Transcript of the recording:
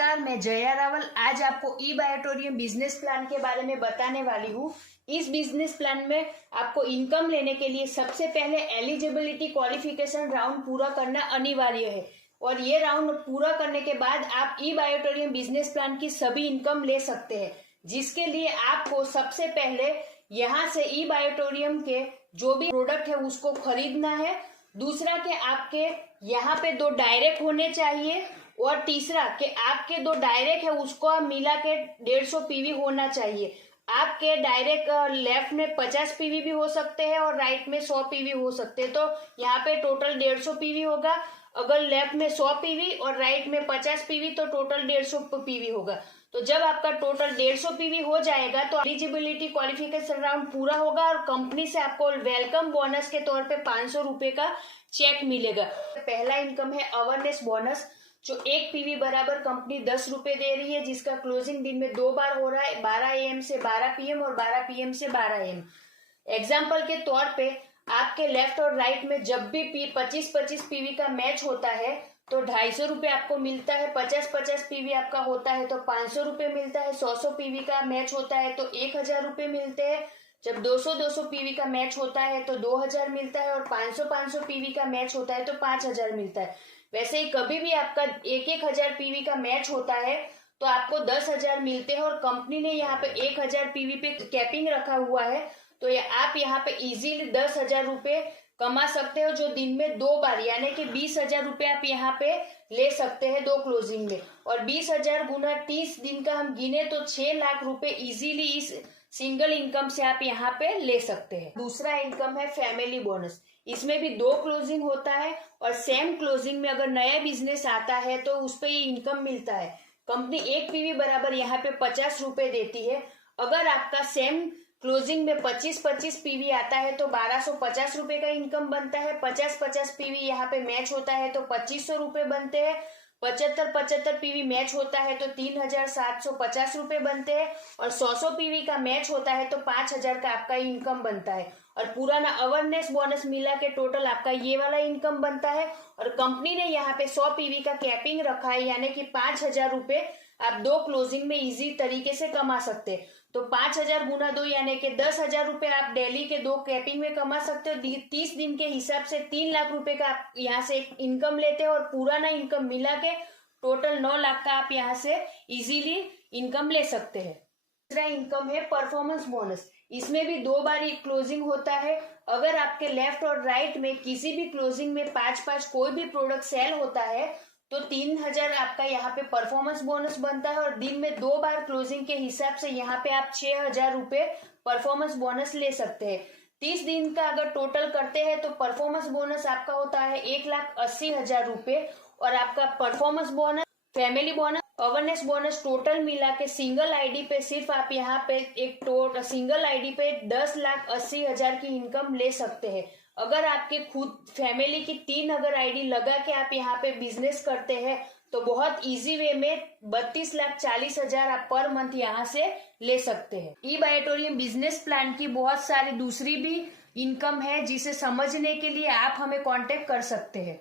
नमस्कार, मैं जया रावल आज आपको ई बायोटोरियम बिजनेस प्लान के बारे में बताने वाली हूँ। इस बिजनेस प्लान में आपको इनकम लेने के लिए सबसे पहले एलिजिबिलिटी क्वालिफिकेशन राउंड पूरा करना अनिवार्य है और ये राउंड पूरा करने के बाद आप ई बायोटोरियम बिजनेस प्लान की सभी इनकम ले सकते हैं, जिसके लिए आपको सबसे पहले यहाँ से ई बायोटोरियम के जो भी प्रोडक्ट है उसको खरीदना है। दूसरा कि आपके यहाँ पे 2 डायरेक्ट होने चाहिए और तीसरा कि आपके 2 डायरेक्ट है उसको आप मिला के 150 पीवी होना चाहिए। आपके डायरेक्ट लेफ्ट में 50 पीवी भी हो सकते हैं और राइट में 100 पीवी हो सकते हैं, तो यहाँ पे टोटल 150 पीवी होगा। अगर लेफ्ट में 100 पीवी और राइट में 50 पीवी तो टोटल 150 पीवी होगा। तो जब आपका टोटल 150 पीवी हो जाएगा तो एलिजिबिलिटी क्वालिफिकेशन राउंड पूरा होगा और कंपनी से आपको वेलकम बोनस के तौर पे 500 रुपए का चेक मिलेगा। पहला इनकम है अवेयरनेस बोनस, जो 1 पीवी बराबर कंपनी 10 रुपए दे रही है, जिसका क्लोजिंग दिन में 2 बार हो रहा है, 12 AM से 12 PM और 12 PM से 12 AM। एग्जाम्पल के तौर पे आपके लेफ्ट और राइट में जब भी 25-25 पीवी का मैच होता है तो 250 रुपए आपको मिलता है। 50-50 पीवी आपका होता है तो 500 रुपए मिलता है। 100-100 पीवी का मैच होता है तो 1000 रुपए मिलते हैं। जब 200-200 पीवी का मैच होता है तो 2000 मिलता है और 500-500 पीवी का मैच होता है तो 5000 मिलता है। वैसे ही कभी भी आपका 1000 पीवी का मैच होता है तो आपको 10,000 मिलते हैं और कंपनी ने यहाँ पे 1000 पीवी पे कैपिंग रखा हुआ है, तो आप यहाँ पे इजीली 10,000 रुपए कमा सकते हो, जो दिन में 2 बार यानी कि 20,000 रुपए आप यहाँ पे ले सकते हैं 2 क्लोजिंग में। और 20,000 गुना 30 दिन का हम गिने तो 6 लाख रुपए इजीली इस सिंगल इनकम से आप यहाँ पे ले सकते हैं। दूसरा इनकम है फैमिली बोनस। इसमें भी 2 क्लोजिंग होता है और सेम क्लोजिंग में अगर नया बिजनेस आता है तो उस पर ये इनकम मिलता है। कंपनी 1 पीवी बराबर यहाँ पे 50 रुपए देती है। अगर आपका सेम क्लोजिंग में 25-25 पीवी आता है तो 1250 रुपए का इनकम बनता है। 50-50 पीवी यहाँ पे मैच होता है तो 2500 रुपए बनते हैं। 75-75 पीवी मैच होता है तो 3750 रुपए बनते हैं और 100 पीवी का मैच होता है तो 5000 का आपका इनकम बनता है। और पुराना अवेयरनेस बोनस मिला के टोटल आपका ये वाला इनकम बनता है। और कंपनी ने यहाँ पे 100 पीवी का कैपिंग रखा है, यानी कि 5000 रुपए आप 2 क्लोजिंग में इजी तरीके से कमा सकते हैं। तो 5000 गुना 2 यानी कि 10,000 रुपए आप डेली के 2 कैपिंग में कमा सकते हो। 30 दिन के हिसाब से 3 लाख रुपए का आप यहाँ से इनकम लेते हैं और पुराना इनकम मिला के टोटल 9 लाख का आप यहाँ से इजीली इनकम ले सकते हैं। दूसरा इनकम है परफॉर्मेंस बोनस। इसमें भी 2 बार क्लोजिंग होता है। अगर आपके लेफ्ट और राइट में किसी भी क्लोजिंग में 5-5 कोई भी प्रोडक्ट सेल होता है तो 3000 आपका यहाँ पे परफॉर्मेंस बोनस बनता है और दिन में 2 बार क्लोजिंग के हिसाब से यहाँ पे आप 6000 रुपए परफॉर्मेंस बोनस ले सकते हैं। 30 दिन का अगर टोटल करते हैं तो परफॉर्मेंस बोनस आपका होता है 1,80,000 रुपए और आपका performance bonus, family bonus, awareness bonus total मिला के सिंगल आईडी पे सिर्फ आप यहाँ पे एक सिंगल आईडी पे 10,80,000 की इनकम ले सकते हैं। अगर आपके खुद फैमिली की 3 अगर आईडी लगा के आप यहाँ पे बिजनेस करते हैं तो बहुत इजी वे में 32,40,000 आप पर मंथ यहाँ से ले सकते हैं। ई बायोटोरियम बिजनेस प्लान की बहुत सारी दूसरी भी इनकम है, जिसे समझने के लिए आप हमें कांटेक्ट कर सकते हैं।